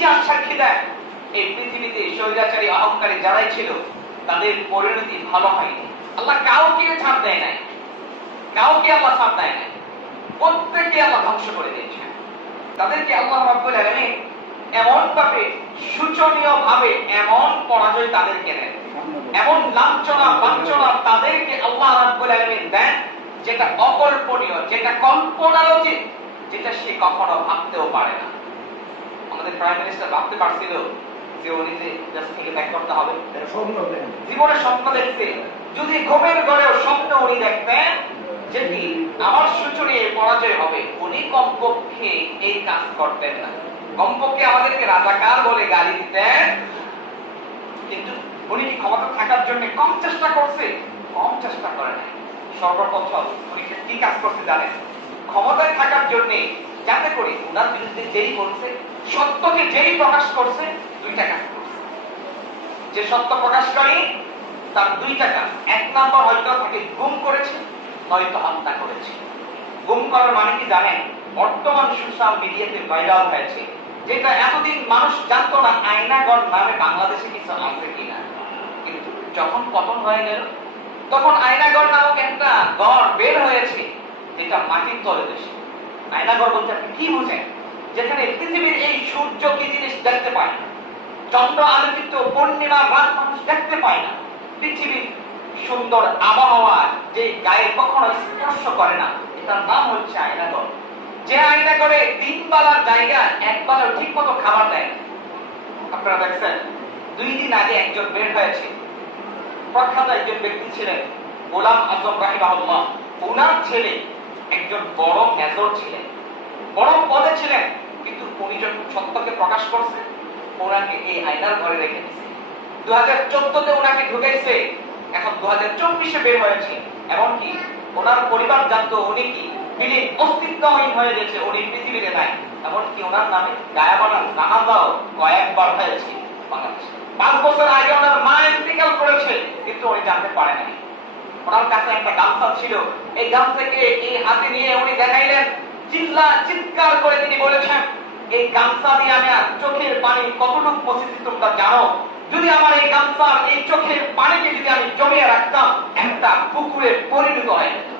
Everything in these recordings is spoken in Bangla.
ইতিহাস সাক্ষী দেয় এই পৃথিবীতে স্বৈরাচারী অহংকারী যারাই ছিল তাদের পরিণতি ভালো হয়নি। আল্লাহ কাউকে ছাড় দেয় নাই, কাউকে আল্লাহ ছাড় দেয় নাই, প্রত্যেককে আল্লাহ ধ্বংস করে দিয়েছেন। তাদেরকে আল্লাহ রাব্বুল আলামিন এমন ভাবে শোচনীয় ভাবে এমন পরাজয় তাদেরকে দেন, এমন লাঞ্ছনা বাঞ্ছনা তাদেরকে আল্লাহ রাব্বুল আলামিন দেন যেটা অকল্পনীয়, যেটা কল্পনার অতীত, যেটা সে কখনো ভাবতেও পারে না। আমাদের প্রাইম মিনিস্টার ভাবতে পারছিল যে উনি যে দেশ থেকে ব্যাক করতে হবে? জীবনে স্বপ্ন দেখতে, যদি ঘুমের ঘরেও স্বপ্ন উনি দেখতেন যে কি আমার শোচনীয় পরাজয় হবে, উনি কমপক্ষে এই কাজ করতেন না। কমপক্ষে আমাদেরকে রাজাকার বলে গালি দিতেন, কিন্তু উনি কি ক্ষমতা থাকার জন্য কম চেষ্টা করছে? কম চেষ্টা করে নাই। সর্বপ্রথম উনি কি কাজ করতে জানেন? ক্ষমতায় থাকার জন্য যাতে করে ওনার বিরুদ্ধে যেই করছে, সত্যকে যেই প্রকাশ করছে, দুইটা কাজ করছে। যে সত্য প্রকাশ করে তার দুইটা কাজ, এক নাম্বার হয়তো তাকে গুম করেছে, নয়তো হত্যা করেছে। গুম করার মানে কি জানেন? বর্তমান সোশ্যাল মিডিয়াতে ভাইরাল হয়েছে, যেটা এতদিন মানুষ জানতো না আয়নাগড় নামে বাংলাদেশে কিছু আছে কিনা। কিন্তু যখন পতন হয়ে গেল তখন আয়নাগড় নামক একটা গড় বের হয়েছে, যেটা মাটির তলে দেশে। আয়নাগড় বলতে আপনি কি বুঝেন? যেখানে পৃথিবীর এই সূর্য কি জিনিস দেখতে পায় না, চন্দ্র আলোকিত পূর্ণিমা রাত মানুষ দেখতে পায় না, পৃথিবীর সুন্দর আবহাওয়া যে গায়ে কখনো স্পর্শ করে না, এটার নাম হচ্ছে আয়নাগড়। যে আয়নাগড়ে তিন বেলার জায়গা এক বেলা ঠিক মতো খাবার দেয়। আপনারা দেখছেন 2 দিন আগে একজন বের হয়েছে, প্রখ্যাত একজন ব্যক্তি ছিলেন গোলাম আজম রাহিমাহুল্লাহ। ওনার ছেলে একজন বড় মেজর ছিলেন, বড় পদে ছিলেন, কিন্তু উনি যখন সত্যকে প্রকাশ করছে ওনাকে এই আয়নার ঘরে রেখে দিয়েছে। 2014-তে ওনাকে ঢুকাইছে, এখন 2024-এ বের হয়েছে। এমনকি ওনার পরিবার জানতো উনি কি বিলীন অস্তিত্বহীন হয়ে গেছে, উনি পৃথিবীতে নাই। এমনকি ওনার নামে গায়াবানার জানাজাও কয়েকবার হয়েছে বাংলাদেশে। 5 বছর আগে ওনার মা ইন্তেকাল করেছে, কিন্তু উনি জানতে পারেন নাই। ওনার কাছে একটা গামছা ছিল, এই গামছাকে এই হাতে নিয়ে উনি দেখাইলেন, চিৎকার করে তিনি বলেছেন, এই গামছা দিয়ে আমি আর চোখের পানি কতটুকু মুছেছি তোমরা জানো? যদি আমার এই গামছা এই চোখের পানিকে যদি আমি জমিয়ে রাখতাম একটা পুকুরে পরিণত হয়ে যেত।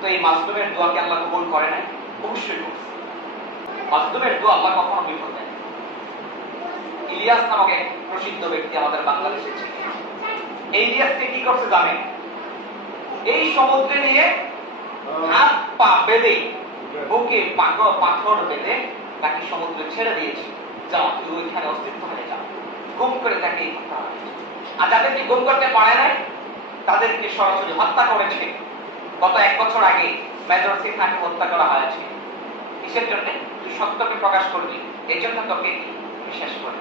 তো এই মাসলুমের দোয়াকে আল্লাহ কবুল করে নাই? অবশ্যই করছে। মাসলুমের দোয়া আল্লাহ কখনো বিফল দেয়। ইলিয়াস নামক এক প্রসিদ্ধ ব্যক্তি আমাদের বাংলাদেশে ছিল। এই ইলিয়াসকে কি করছে জানেন? এই সমুদ্রে নিয়ে হাত পা বেঁধে, বুকে পাথর বেঁধে তাকে সমুদ্রে ছেড়ে দিয়েছে, যাও তুই ওইখানে অস্তিত্ব হয়ে যাও। গুম করে তাকে হত্যা করেছে। আর যাদেরকে গুম করতে পারে নাই তাদেরকে সরাসরি হত্যা করেছে। গত 1 বছর আগে মেজর সিনহাকে হত্যা করা হয়েছে। কিসের জন্য? তুই সত্যকে প্রকাশ করবি, এই জন্য তোকে শেষ করে